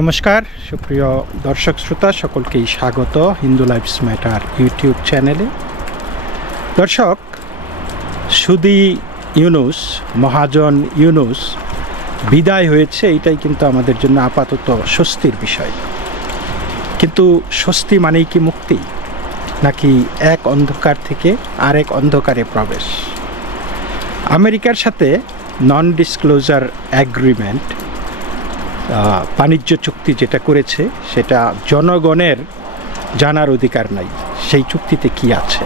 নমস্কার সুপ্রিয় দর্শক শ্রোতা সকলকেই স্বাগত হিন্দু লাইফস ম্যাটার ইউটিউব চ্যানেলে। দর্শক, সুদি ইউনুস, মহাজন ইউনুস বিদায় হয়েছে, এইটাই কিন্তু আমাদের জন্য আপাতত স্বস্তির বিষয়। কিন্তু স্বস্তি মানেই কি মুক্তি, নাকি এক অন্ধকার থেকে আরেক অন্ধকারে প্রবেশ? আমেরিকার সাথে নন ডিসক্লোজার অ্যাগ্রিমেন্ট, বাণিজ্য চুক্তি যেটা করেছে সেটা জনগণের জানার অধিকার নাই সেই চুক্তিতে কি আছে।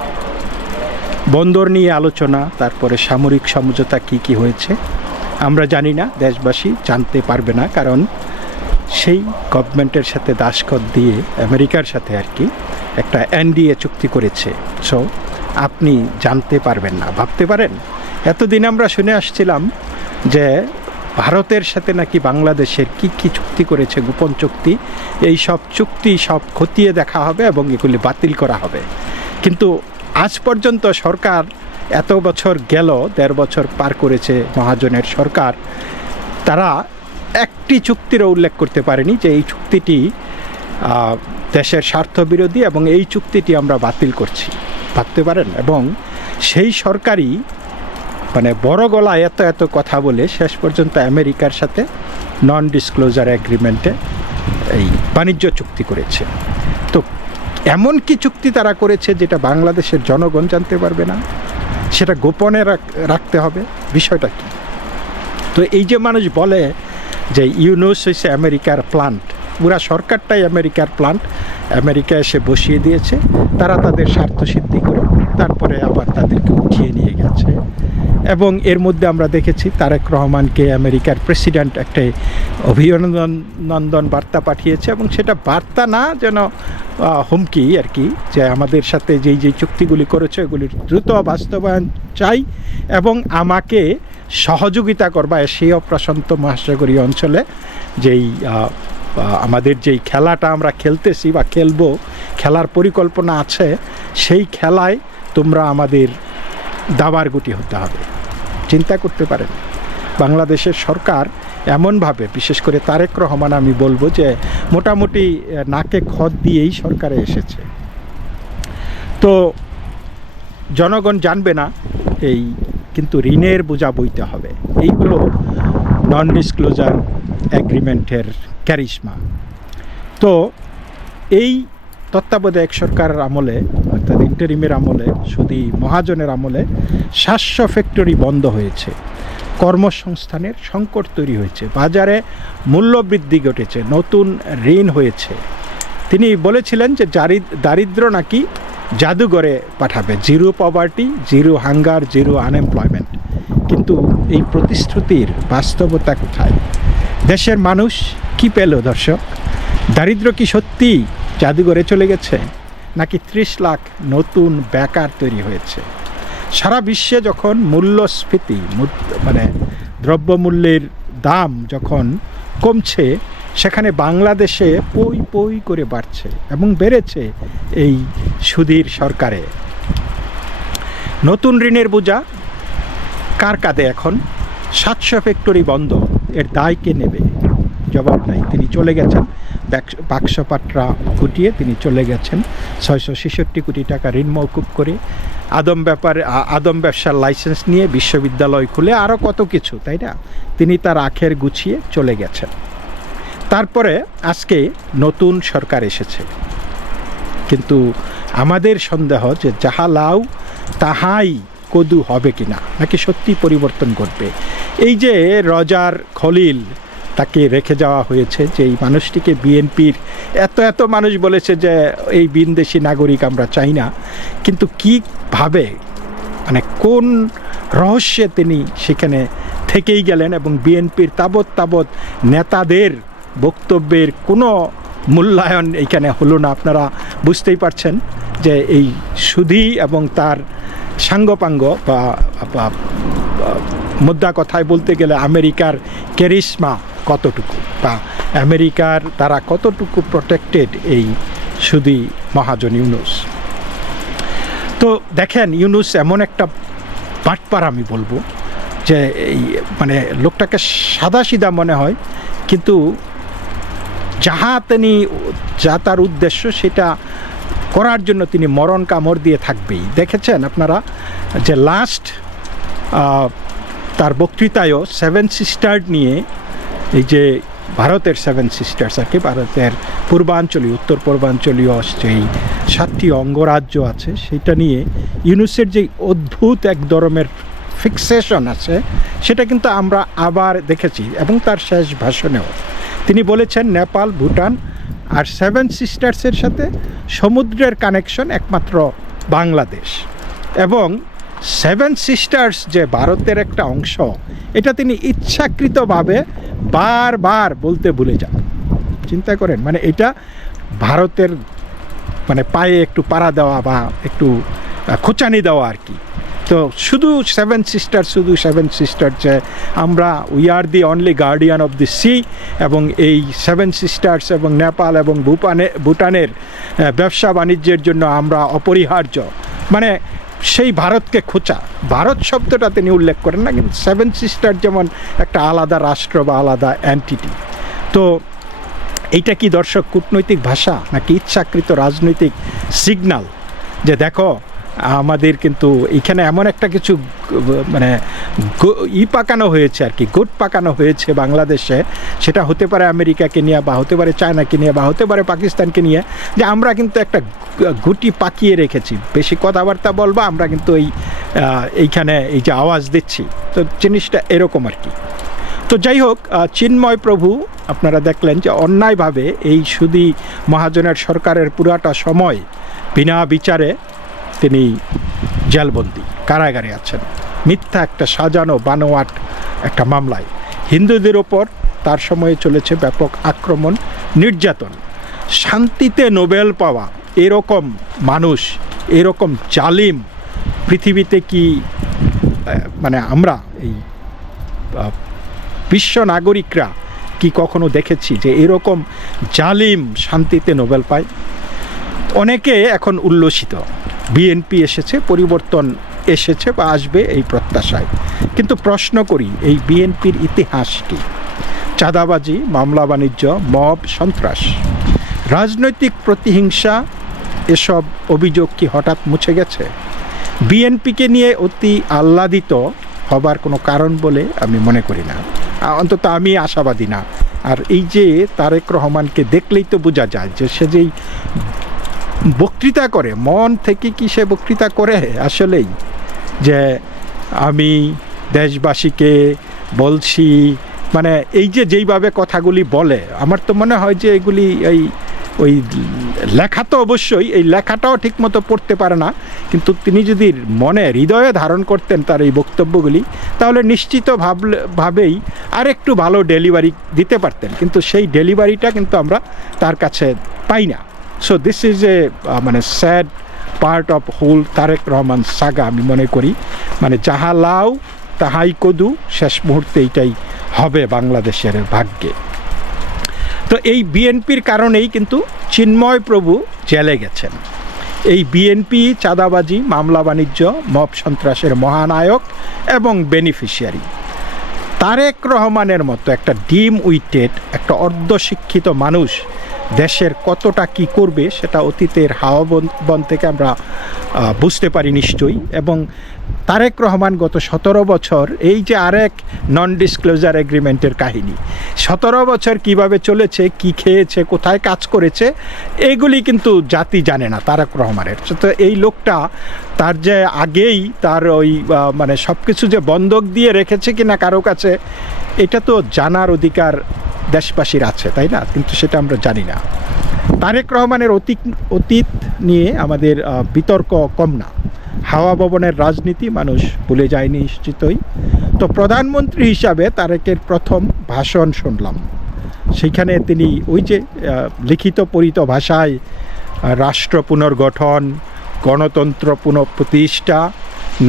বন্দর নিয়ে আলোচনা, তারপরে সামরিক সমঝোতা কি কি হয়েছে আমরা জানি না, দেশবাসী জানতে পারবে না, কারণ সেই গভর্নমেন্টের সাথে দাসখত দিয়ে আমেরিকার সাথে আর কি একটা এনডিএ চুক্তি করেছে। সো আপনি জানতে পারবেন না। ভাবতে পারেন, এতদিন আমরা শুনে আসছিলাম যে ভারতের সাথে নাকি বাংলাদেশের কি কি চুক্তি করেছে, গোপন চুক্তি, এই সব চুক্তি সব খতিয়ে দেখা হবে এবং এগুলি বাতিল করা হবে। কিন্তু আজ পর্যন্ত সরকার, এত বছর গেল, ১.৫ বছর পার করেছে মহাজনের সরকার, তারা একটি চুক্তিরও উল্লেখ করতে পারেনি যে এই চুক্তিটি দেশের স্বার্থ বিরোধী এবং এই চুক্তিটি আমরা বাতিল করছি। ভাবতে পারেন, এবং সেই সরকারই মানে বড় গলায় এত এত কথা বলে শেষ পর্যন্ত আমেরিকার সাথে নন ডিসক্লোজার অ্যাগ্রিমেন্টে এই বাণিজ্য চুক্তি করেছে। তো এমন কি চুক্তি তারা করেছে যেটা বাংলাদেশের জনগণ জানতে পারবে না, সেটা গোপনে রাখতে হবে? বিষয়টা কি? তো এই যে মানুষ বলে যে ইউনুস হচ্ছে আমেরিকার প্লান্ট, পুরা সরকারটাই আমেরিকার প্লান্ট, আমেরিকা এসে বসিয়ে দিয়েছে, তারা তাদের স্বার্থ সিদ্ধি করে তারপরে আবার তাদেরকে উঠিয়ে নিয়ে গেছে। এবং এর মধ্যে আমরা দেখেছি তারেক রহমানকে আমেরিকার প্রেসিডেন্ট একটা অভিনন্দন বার্তা পাঠিয়েছে, এবং সেটা বার্তা না, যেন হুমকি আর কি, যে আমাদের সাথে যেই যেই চুক্তিগুলি করেছে এগুলির দ্রুত বাস্তবায়ন চাই এবং আমাকে সহযোগিতা করবা এশীয় প্রশান্ত মহাসাগরীয় অঞ্চলে যেই আমাদের যেই খেলাটা আমরা খেলতেছি বা খেলবো, খেলার পরিকল্পনা আছে, সেই খেলায় তোমরা আমাদের দাবার গুটি হতে হবে। চিন্তা করতে পারেন, বাংলাদেশের সরকার এমনভাবে, বিশেষ করে তারেক রহমান, আমি বলবো যে মোটামুটি নাকে খত দিয়েই সরকারে এসেছে। তো জনগণ জানবে না এই, কিন্তু ঋণের বোঝা বইতে হবে। এইগুলো নন ডিসক্লোজার অ্যাগ্রিমেন্টের ক্যারিশমা। তো এই তত্ত্বাবধায়ক সরকারের আমলে, অর্থাৎ ইন্টারিমের আমলে, শুধু মহাজনের আমলে ৭০০ ফ্যাক্টরি বন্ধ হয়েছে, কর্মসংস্থানের সংকট তৈরি হয়েছে, বাজারে মূল্যবৃদ্ধি ঘটেছে, নতুন ঋণ হয়েছে। তিনি বলেছিলেন যে দারিদ্র নাকি জাদুঘরে পাঠাবে, zero poverty, zero hunger, zero unemployment. কিন্তু এই প্রতিশ্রুতির বাস্তবতা কোথায়? দেশের মানুষ কি পেল দর্শক? দারিদ্র কি সত্যি জাদুঘরে চলে গেছে, নাকি ৩০ লাখ নতুন বেকার তৈরি হয়েছে? সারা বিশ্বে যখন মূল্যস্ফীতি, মানে দ্রব্যমূল্যের দাম যখন কমছে, সেখানে বাংলাদেশে পই পই করে বাড়ছে এবং বেড়েছে এই সুধীর সরকারে। নতুন ঋণের বোঝা কার কাঁধে এখন? ৭০০ ফ্যাক্টরি বন্ধ, এর দায় কে নেবে? জবাব নাই। তিনি চলে গেছেন, বাক্সপাটরা গুটিয়ে তিনি চলে গেছেন ৬৬৬ কোটি টাকা ঋণ মওকুফ করে, আদম ব্যবসার লাইসেন্স নিয়ে, বিশ্ববিদ্যালয় খুলে, আরও কত কিছু, তাই না? তিনি তার আখের গুছিয়ে চলে গেছেন। তারপরে আজকে নতুন সরকার এসেছে, কিন্তু আমাদের সন্দেহ যে যাহা লাউ তাহাই কদু হবে কিনা, নাকি সত্যি পরিবর্তন ঘটবে। এই যে রজার খলিল, তাকে রেখে যাওয়া হয়েছে, যে এই মানুষটিকে বিএনপির এত মানুষ বলেছে যে এই বিনদেশি নাগরিক আমরা চাই না, কিন্তু কীভাবে, মানে কোন রহস্যে তিনি সেখানে থেকেই গেলেন এবং বিএনপির তাবৎ নেতাদের বক্তব্যের কোনো মূল্যায়ন এইখানে হলো না। আপনারা বুঝতেই পারছেন যে এই সুধী এবং তার সাঙ্গপাঙ্গ বা মুদ্রা কথায় বলতে গেলে আমেরিকার ক্যারিশমা কতটুকু, বা আমেরিকার দ্বারা কতটুকু প্রোটেক্টেড এই সুধী মহাজন ইউনুস। তো দেখেন, ইউনুস এমন একটা বাটপার, আমি বলবো যে এই মানে লোকটাকে সাদাসিধা মনে হয়, কিন্তু যা তার উদ্দেশ্য সেটা করার জন্য তিনি মরণ কামড় দিয়ে থাকবেই। দেখেছেন আপনারা যে লাস্ট তার বক্তৃতায়ও 7 সিস্টার নিয়ে, এই যে ভারতের 7 সিস্টার্স আর কি, ভারতের পূর্বাঞ্চলীয় উত্তর পূর্বাঞ্চলীয় যেই 7টি অঙ্গরাজ্য আছে সেটা নিয়ে ইউনুসের যে অদ্ভুত এক ধরনের ফিক্সেশন আছে সেটা কিন্তু আমরা আবার দেখেছি। এবং তার শেষ ভাষণেও তিনি বলেছেন নেপাল, ভুটান আর 7 সিস্টার্সের সাথে সমুদ্রের কানেকশন একমাত্র বাংলাদেশ। এবং 7 সিস্টার্স যে ভারতের একটা অংশ, এটা তিনি ইচ্ছাকৃতভাবে বারবার বলতে ভুলে যান। চিন্তা করেন, মানে এটা ভারতের মানে পায়ে একটু পাড়া দেওয়া বা একটু খোঁচানি দেওয়া আর কি। তো শুধু 7 সিস্টার যে আমরা we are the only guardian of the sea, এবং এই 7 সিস্টার্স এবং নেপাল এবং ভুটানের ব্যবসা বাণিজ্যের জন্য আমরা অপরিহার্য, মানে সেই ভারতকে খোঁচা। ভারত শব্দটা তিনি উল্লেখ করেন না, কিন্তু 7 সিস্টার যেমন একটা আলাদা রাষ্ট্র বা আলাদা এন্টিটি। তো এইটা কি দর্শক কূটনৈতিক ভাষা নাকি ইচ্ছাকৃত রাজনৈতিক সিগন্যাল যে দেখো আমাদের কিন্তু এখানে এমন একটা কিছু মানে পাকানো হয়েছে আর কি, গুট পাকানো হয়েছে বাংলাদেশে, সেটা হতে পারে আমেরিকাকে নিয়ে বা হতে পারে চায়নাকে নিয়ে বা হতে পারে পাকিস্তানকে নিয়ে, যে আমরা কিন্তু একটা গুটি পাকিয়ে রেখেছি, বেশি কথাবার্তা বলবা আমরা কিন্তু এইখানে এই যে আওয়াজ দিচ্ছি। তো জিনিসটা এরকম আর কি। তো যাই হোক, চিন্ময় প্রভু আপনারা দেখলেন যে অন্যায়ভাবে এই সুদী মহাজনের সরকারের পুরাটা সময় বিনা বিচারে তিনি জেলবন্দি, কারাগারে আছেন, মিথ্যা একটা সাজানো বানোয়াট একটা মামলায়। হিন্দুদের ওপর তার সময়ে চলেছে ব্যাপক আক্রমণ, নির্যাতন। শান্তিতে নোবেল পাওয়া এরকম মানুষ, এরকম জালিম পৃথিবীতে কি মানে আমরা এই বিশ্ব নাগরিকরা কি কখনো দেখেছি যে এরকম জালিম শান্তিতে নোবেল পায়? অনেকে এখন উল্লসিত, বিএনপি এসেছে, পরিবর্তন এসেছে বা আসবে এই প্রত্যাশায়। কিন্তু প্রশ্ন করি, এই বিএনপির ইতিহাস কি? চাঁদাবাজি, মামলা বাণিজ্য, মব সন্ত্রাস, রাজনৈতিক প্রতিহিংসা, এসব অভিযোগ কি হঠাৎ মুছে গেছে? বিএনপিকে নিয়ে অতি আহ্লাদিত হবার কোনো কারণ বলে আমি মনে করি না, অন্তত আমি আশাবাদী না। আর এই যে তারেক রহমানকে দেখলেই তো বোঝা যায় যে সে যেই বক্তৃতা করে, মন থেকে কি সে বক্তৃতা করে আসলেই, যে আমি দেশবাসীকে বলছি, মানে এই যে যেইভাবে কথাগুলি বলে, আমার তো মনে হয় যে এগুলি ওই লেখা তো অবশ্যই, এই লেখাটাও ঠিকমতো পড়তে পারে না, কিন্তু তিনি যদি মনে হৃদয়ে ধারণ করতেন তার এই বক্তব্যগুলি, তাহলে নিশ্চিত ভাবেই আর একটু ভালো ডেলিভারি দিতে পারতেন। কিন্তু সেই ডেলিভারিটা কিন্তু আমরা তার কাছে পাই না। সো দিস ইজ মানে sad part of whole Tarique Rahman saga আমি মনে করি। মানে যাহা লাও তাহাই কদু, শেষ মুহূর্তে এইটাই হবে বাংলাদেশের ভাগ্যে। তো এই বিএনপির কারণেই কিন্তু চিন্ময় প্রভু জেলে গেছেন। এই বিএনপি চাঁদাবাজি, মামলা বাণিজ্য, মব সন্ত্রাসের মহানায়ক এবং বেনিফিশিয়ারি। তারেক রহমানের মতো একটা ডিম উইটেড, একটা অর্ধশিক্ষিত মানুষ দেশের কতটা কি করবে সেটা অতীতের হাওয়াবন থেকে আমরা বুঝতে পারি নিশ্চয়ই। এবং তারেক রহমান গত 17 বছর, এই যে আরেক নন ডিসক্লোজার এগ্রিমেন্টের কাহিনী, 17 বছর কিভাবে চলেছে, কি খেয়েছে, কোথায় কাজ করেছে, এইগুলি কিন্তু জাতি জানে না তারেক রহমানের। তো এই লোকটা তার যে আগেই তার ওই মানে সব কিছু যে বন্ধক দিয়ে রেখেছে কিনা কারো কাছে, এটা তো জানার অধিকার দেশবাসীর আছে, তাই না? কিন্তু সেটা আমরা জানি না। তারেক রহমানের অতীত নিয়ে আমাদের বিতর্ক কম না। হাওয়া ভবনের রাজনীতি মানুষ ভুলে যায়নি নিশ্চিতই। তো প্রধানমন্ত্রী হিসাবে তারেকের প্রথম ভাষণ শুনলাম, সেইখানে তিনি ওই যে লিখিত পরিত ভাষায় রাষ্ট্র পুনর্গঠন, গণতন্ত্র পুনঃপ্রতিষ্ঠা,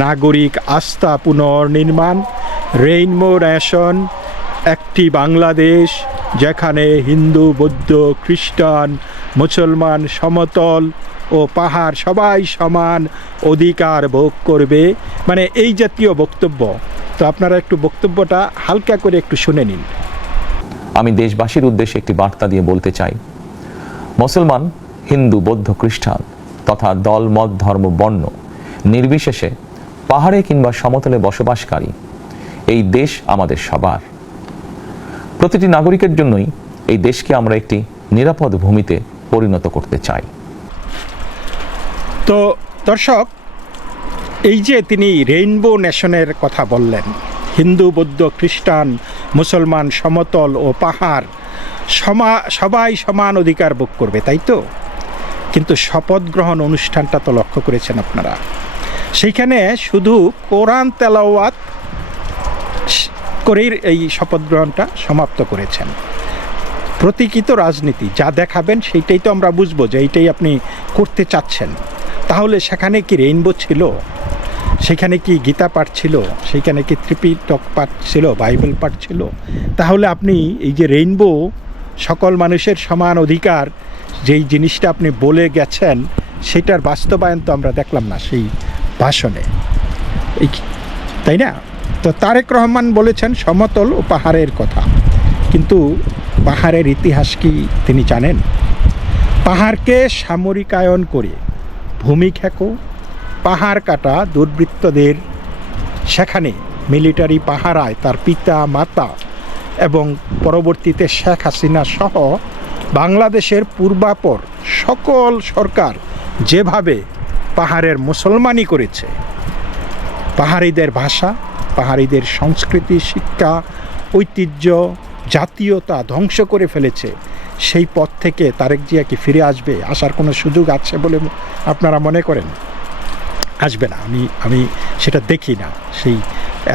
নাগরিক আস্থা পুনর্নির্মাণ, রেইনবো নেশন, একটি বাংলাদেশ যেখানে হিন্দু, বৌদ্ধ, খ্রিস্টান, মুসলমান, সমতল ও পাহাড় সবাই সমান অধিকার ভোগ করবে, মানে এই জাতীয় বক্তব্য। তো আপনারা একটু বক্তব্যটা হালকা করে একটু শুনে নিন। আমি দেশবাসীর উদ্দেশ্যে একটি বার্তা দিয়ে বলতে চাই, মুসলমান, হিন্দু, বৌদ্ধ, খ্রিস্টান তথা দল, মত, ধর্ম, বর্ণ নির্বিশেষে পাহাড়ে কিংবা সমতলে বসবাসকারী এই দেশ আমাদের সবার। প্রতিটি নাগরিকের জন্যই এই দেশকে আমরা একটি নিরাপদ ভূমিতে পরিণত করতে চাই। তো দর্শক, এই যে তিনি রেইনবো নেশনের কথা বললেন, হিন্দু, বৌদ্ধ, খ্রিস্টান, মুসলমান, সমতল ও পাহাড় সবাই সমান অধিকার ভোগ করবে, তাই তো? কিন্তু শপথ গ্রহণ অনুষ্ঠানটা তো লক্ষ্য করেছেন আপনারা, সেইখানে শুধু কোরআন তেলাওয়াত করেই এই শপথ গ্রহণটা সমাপ্ত করেছেন। প্রতীকিত রাজনীতি যা দেখাবেন সেইটাই তো আমরা বুঝবো যে এইটাই আপনি করতে চাচ্ছেন। তাহলে সেখানে কি রেইনবো ছিল? সেখানে কি গীতা পাঠ ছিল? সেখানে কি ত্রিপিটক পাঠ ছিল? বাইবেল পাঠ ছিল? তাহলে আপনি এই যে রেইনবো, সকল মানুষের সমান অধিকার, যেই জিনিসটা আপনি বলে গেছেন সেটার বাস্তবায়ন তো আমরা দেখলাম না সেই ভাষণে, তাই না? তো তারেক রহমান বলেছেন সমতল ও পাহাড়ের কথা, কিন্তু পাহাড়ের ইতিহাস কি তিনি জানেন? পাহাড়কে সামরিকায়ন করে ভূমি খেকো, পাহাড় কাটা দুর্বৃত্তদের সেখানে মিলিটারি পাহারায় তার পিতা, মাতা এবং পরবর্তীতে শেখ হাসিনা সহ বাংলাদেশের পূর্বাপর সকল সরকার যেভাবে পাহাড়ের মুসলমানি করেছে, পাহাড়িদের ভাষা, পাহাড়িদের সংস্কৃতি, শিক্ষা, ঐতিহ্য, জাতীয়তা ধ্বংস করে ফেলেছে, সেই পথ থেকে তারেক জিয়া কি ফিরে আসবে? আসার কোনো সুযোগ আছে বলে আপনারা মনে করেন? আসবে না, আমি সেটা দেখি না। সেই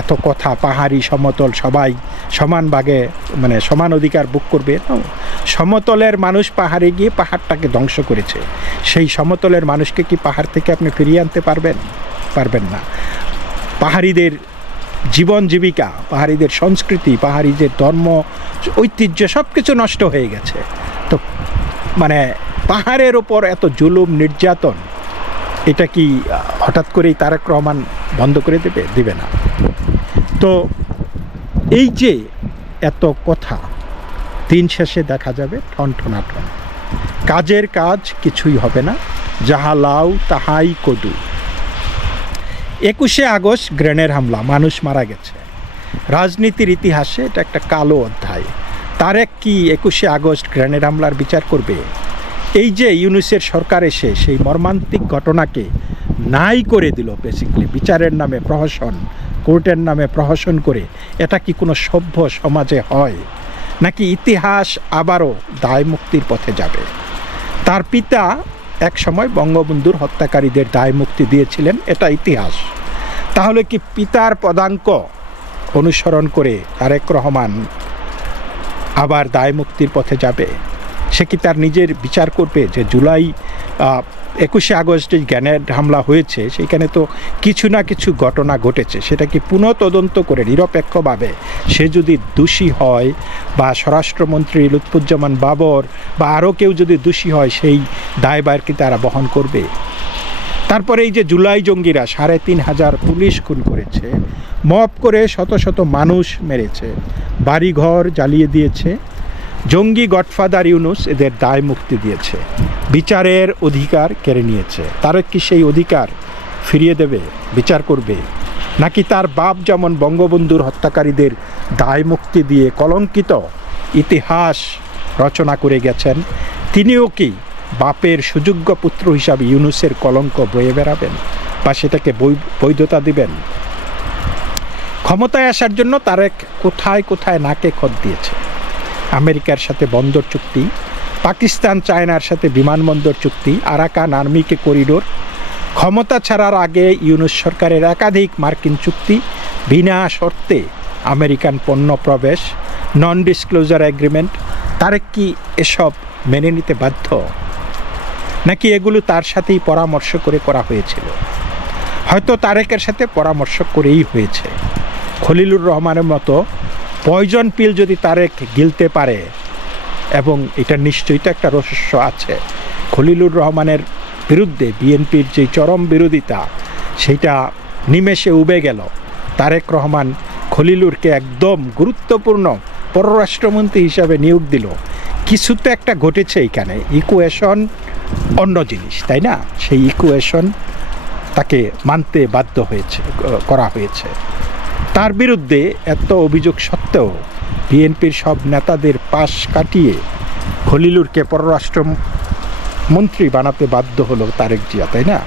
এত কথা পাহাড়ি সমতল সবাই সমান ভাগে মানে সমান অধিকার ভোগ করবে, সমতলের মানুষ পাহাড়ে গিয়ে পাহাড়টাকে ধ্বংস করেছে। সেই সমতলের মানুষকে কি পাহাড় থেকে আপনি ফিরিয়ে আনতে পারবেন না। পাহাড়িদের জীবন জীবিকা, পাহাড়িদের সংস্কৃতি, পাহাড়িদের ধর্ম, ঐতিহ্য সব কিছু নষ্ট হয়ে গেছে। তো মানে পাহাড়ের ওপর এত জুলুম নির্যাতন, এটা কি হঠাৎ করেই তারেক রহমান বন্ধ করে দেবে না। তো এই যে এত কথা, দিন শেষে দেখা যাবে ঠনঠনাঠন, কাজের কাজ কিছুই হবে না, যাহা লাউ তাহাই কদু। 21শে আগস্ট গ্রেনেড হামলা, মানুষ মারা গেছে, রাজনীতির ইতিহাসে এটা একটা কালো অধ্যায়। তারেক কি 21শে আগস্ট গ্রেনেড হামলার বিচার করবে? এই যে ইউনূসের সরকার এসে সেই মর্মান্তিক ঘটনাকে নাই করে দিল, বেসিক্যালি বিচারের নামে প্রহসন, কোর্টের নামে প্রহসন করে, এটা কি কোনো সভ্য সমাজে হয়? নাকি ইতিহাস আবারও দায় মুক্তির পথে যাবে? তার পিতা এক সময় বঙ্গবন্ধুর হত্যাকারীদের দায় মুক্তি দিয়েছিলেন, এটা ইতিহাস। তাহলে কি পিতার পদাঙ্ক অনুসরণ করে তারেক রহমান আবার দায় মুক্তির পথে যাবে? সে কি তার নিজের বিচার করবে যে জুলাই 21শে আগস্টে গ্রেনেড হামলা হয়েছে, সেইখানে তো কিছু না কিছু ঘটনা ঘটেছে, সেটা কি পুনঃ তদন্ত করে নিরপেক্ষভাবে সে যদি দোষী হয়, বা স্বরাষ্ট্রমন্ত্রী লুৎফুজ্জামান বাবর বা আরও কেউ যদি দোষী হয়, সেই দায়ভার কি তারা বহন করবে? তারপরে এই যে জুলাই জঙ্গিরা ৩৫০০ পুলিশ খুন করেছে, মব করে শত শত মানুষ মেরেছে, বাড়িঘর জ্বালিয়ে দিয়েছে, জঙ্গি গডফাদার ইউনূস এদের দায় মুক্তি দিয়েছে, বিচারের অধিকার কেড়ে নিয়েছে। তারেক কি সেই অধিকার ফিরিয়ে দেবে, বিচার করবে? নাকি তার বাপ যেমন বঙ্গবন্ধুর হত্যাকারীদের দায় মুক্তি দিয়ে কলঙ্কিত ইতিহাস রচনা করে গেছেন, তিনিও কি বাপের সুযোগ্য পুত্র হিসাবে ইউনূসের কলঙ্ক বয়ে বেড়াবেন, বা সেটাকে বৈধতা দিবেন? ক্ষমতায় আসার জন্য তারেক কোথায় কোথায় নাকে খত দিয়েছে। আমেরিকার সাথে বন্দর চুক্তি, পাকিস্তান চায়নার সাথে বিমানবন্দর চুক্তি, আরাকান আর্মিকে করিডোর, ক্ষমতা ছাড়ার আগে ইউনূস সরকারের একাধিক মার্কিন চুক্তি, বিনা শর্তে আমেরিকান পণ্য প্রবেশ, নন ডিসক্লোজার এগ্রিমেন্ট। তারেক কি এসব মেনে নিতে বাধ্য? নাকি এগুলো তার সাথেই পরামর্শ করে করা হয়েছিল? হয়তো তারেকের সাথে পরামর্শ করেই হয়েছে। খলিলুর রহমানের মতো পয়জন পিল যদি তারেক গিলতে পারে, এবং এটা নিশ্চয়ই তো একটা রহস্য আছে, খলিলুর রহমানের বিরুদ্ধে বিএনপির যে চরম বিরোধিতা, সেইটা নিমেষে উবে গেল। তারেক রহমান খলিলুরকে একদম গুরুত্বপূর্ণ পররাষ্ট্রমন্ত্রী হিসাবে নিয়োগ দিল, কিছু তো একটা ঘটেছে এখানে। ইকুয়েশন অন্য জিনিস, তাই না? সেই ইকুয়েশন তাকে মানতে বাধ্য করা হয়েছে। তার বিরুদ্ধে এত অভিযোগ সত্ত্বেও বিএনপির সব নেতাদের পাশ কাটিয়ে খলিলুরকে পররাষ্ট্রমন্ত্রী বানাতে বাধ্য হলো তারেক জিয়া, তাই না?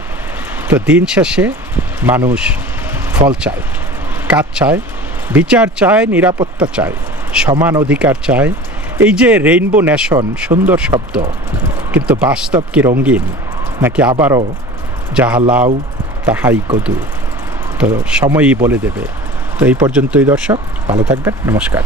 তো দিন শেষে মানুষ ফল চায়, কাজ চায়, বিচার চায়, নিরাপত্তা চায়, সমান অধিকার চায়। এই যে রেইনবো নেশন সুন্দর শব্দ, কিন্তু বাস্তব কি রঙিন, নাকি আবারও যাহা লাউ তাহাই কদু? তো সময়ই বলে দেবে। তো এই পর্যন্তই দর্শক, ভালো থাকবেন, নমস্কার।